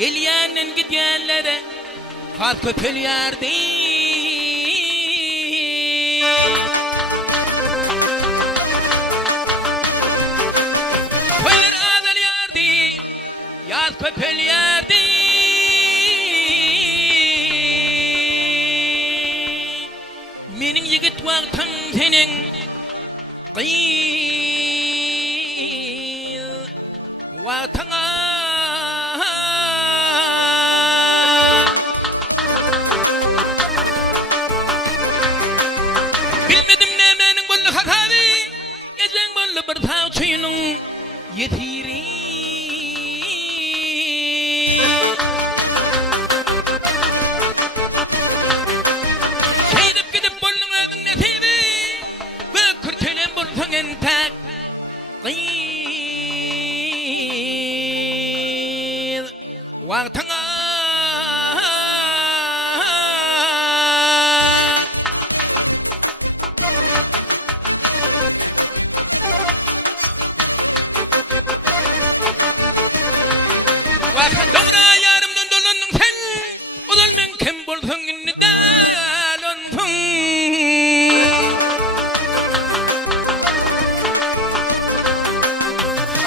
Gelýänden gidýänlere hal köpelýärdi. Köýler adalýardy, ýaz köpelýärdi. Meniň ýigit wagtym seniň gyýl wagtyňa bilmedim nämeniň bolly hataby ejeň bolly bir taw çynyň ýetiri. Şeýdip gidip bollyň öňüň netibi we kürtelen bolsaň entek gyýl wagtyňa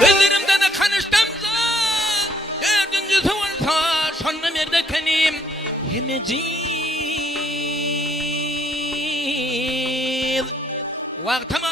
gözlerimden kanıştamsa dördüncüsü olsa sonuna merdekenim hemecil vaktama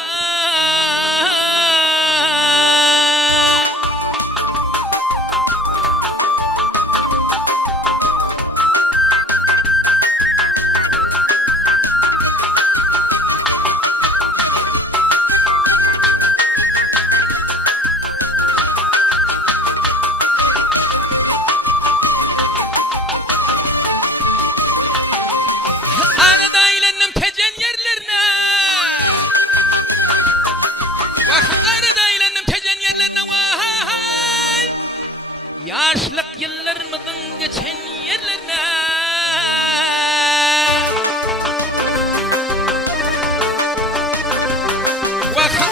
yaşlık yıllarımızın geçen yerlerine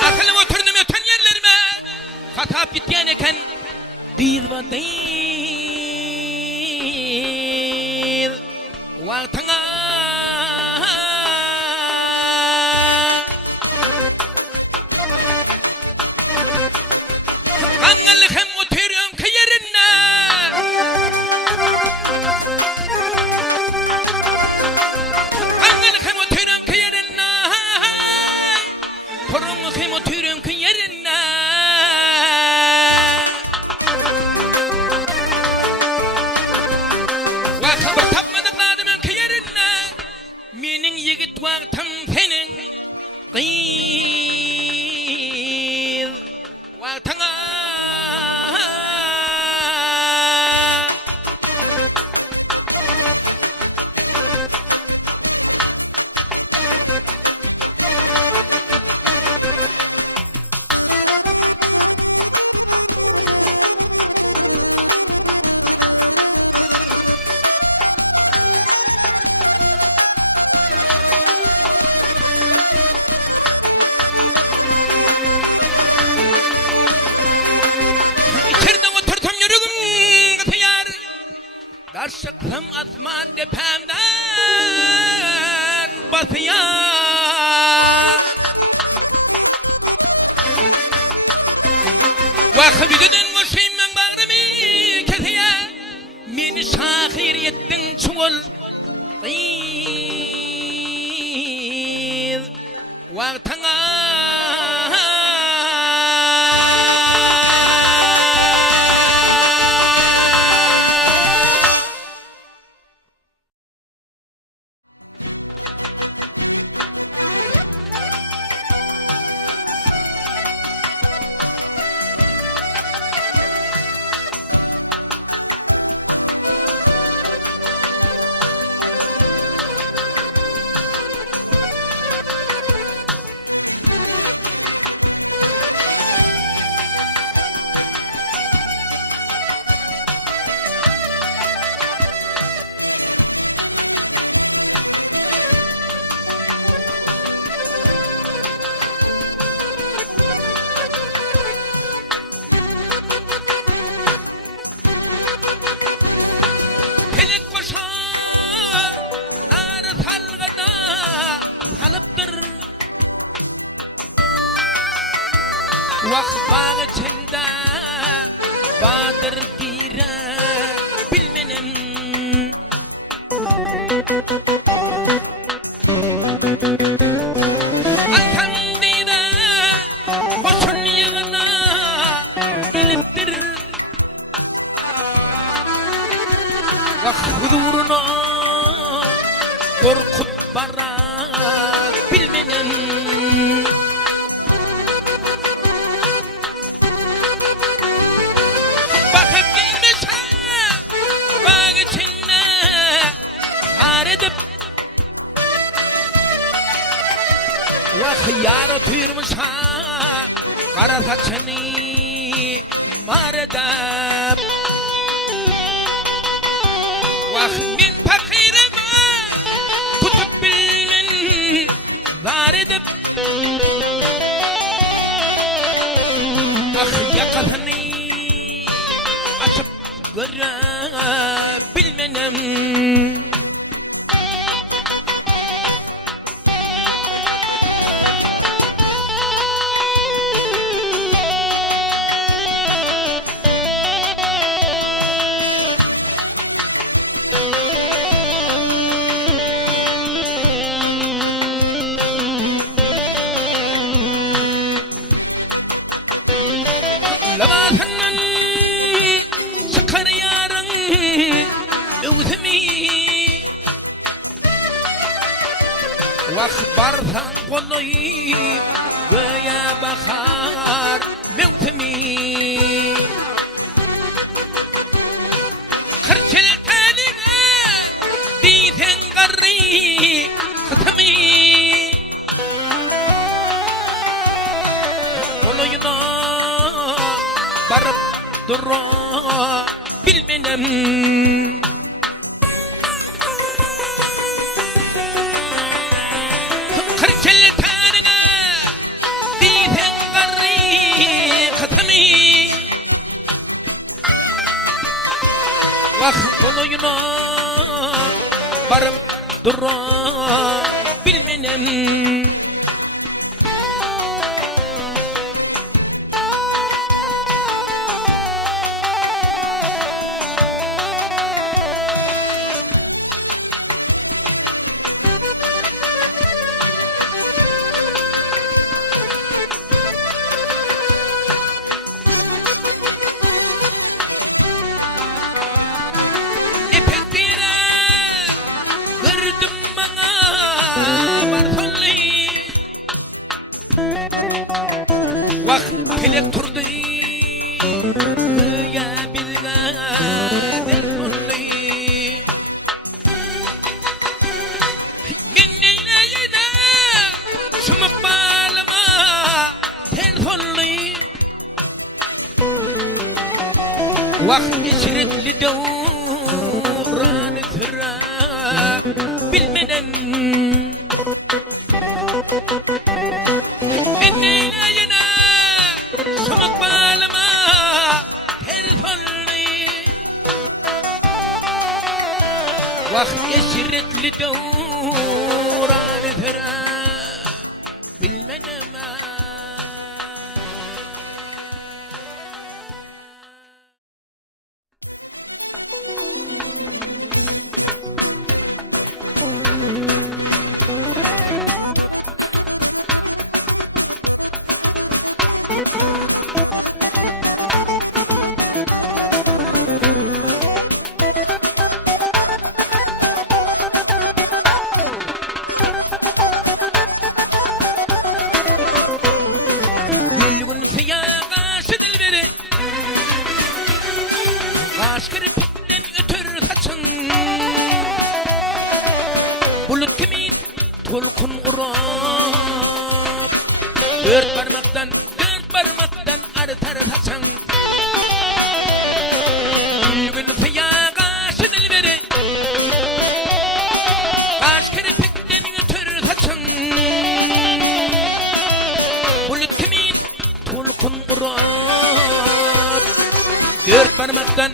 akılım oturdum öten yerlerime katap gitken eken değil ve değil vaktına angalı hem oturuyorum ki yerine angalı hem oturuyorum ki yerine korunlu hem oturuyorum ki yerine ve haber tapmadık adamın ki yerine menin yigit vaktim senin gyýl vaktyňa Darşıklım asman depemden batıya Vakıbidin koşayım bağrımı keseye Meni şahir yettin çuğul Gyýl vaktyňa yetira bilmenem Alhamdida koşun yığına iliptir Vah huzuruna korkut bara bilmenem Bakıp gelmiş ha bağ içine har edip Vah yar tüyürmüş ha kara saçını mar edip Vah min fakirime tutup bilmen var edip Ah yakasını açıp görebilmenem Lavazanın sıkar yarın özümü Vah barsan kolayıp göğe bakar mevsimi Kırçıl teline diysen garri kıtımı Kolayına barıp dura bilmenem Kırçıl tanına diysen garri kıtımı Vah kolayına barıp dura bilmenem İpekleri gördüm bana bartonlu Vah pelek turdu ya bizga dertonlu Minneyine sumuk bağlama telefonlu Vah esretli devran sıra bilmeden Minneyine sumuk bağlama telefonlu Vah esretli devran sıra bilmeden Gülgün siyaga sidil veri Kaş kirpikten ötür saçın Bulut kimin tulkun urap Dört parmaktan artar saçın Gülgün siyaga sidil veri Kaş kirpikten ötür saçın Bulut kimin tulkun urap Dört parmaktan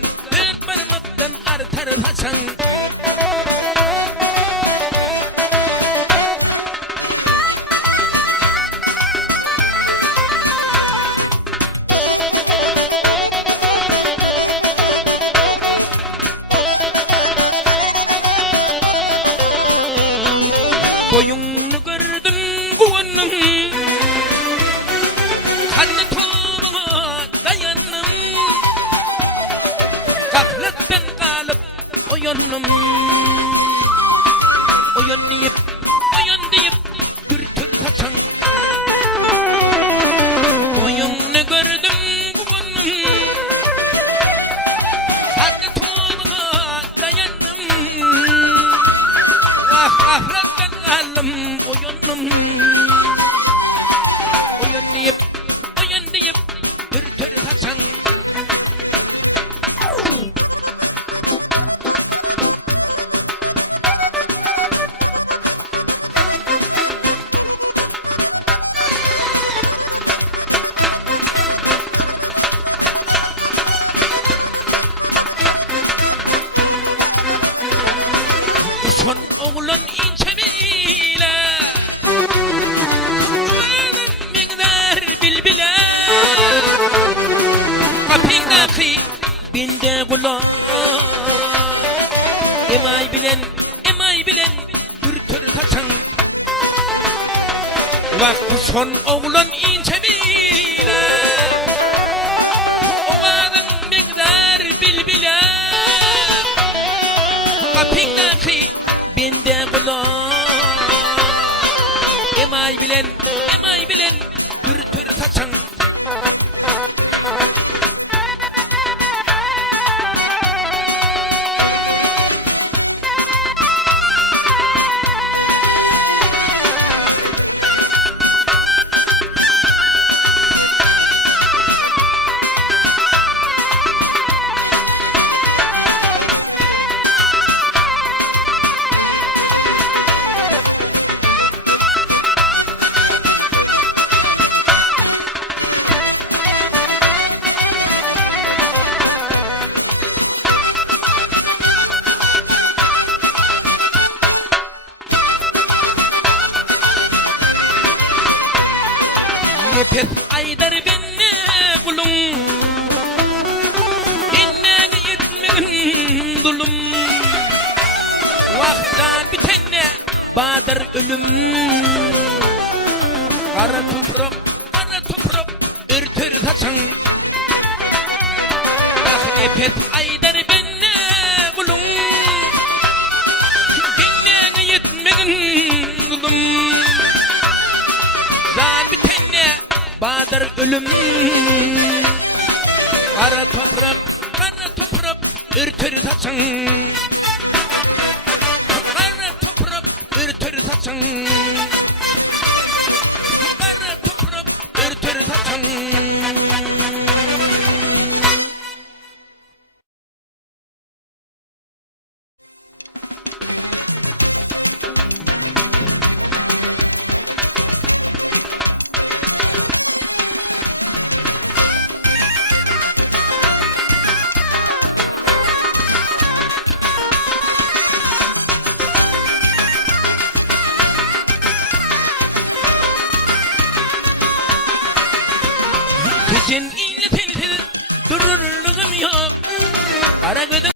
artar saçın Gafletten kalıp oyanım Oyan deyip bir tür kaçan Boyunu gördüm bugünüm Hatta toğuna dayandım Vah gafletten kalım oyanım Oyan deyip bir tür kaçan Son oğlan inçemiyle Kumanın migdar bilbile Kapındaki binde kula Emay bilen bir tür kaçan Vakti son oğlan inçemiyle Kumanın migdar bilbile Kapındaki binde kula Emay bilen bir tür kaçan Nefes aydar benne kulum Dinle yetmegin dulum Vakta bitenne badar ölüm Kara toprak örtür saçan Nefes aydar benne kulum Dinle yetmegin dulum Zan bitenne badar ölüm Kara toprak örtür saçan Kara toprak örtür saçan Kara toprak örtür saçan Kızın ille tenisiz dururluğum yok Kara gözüm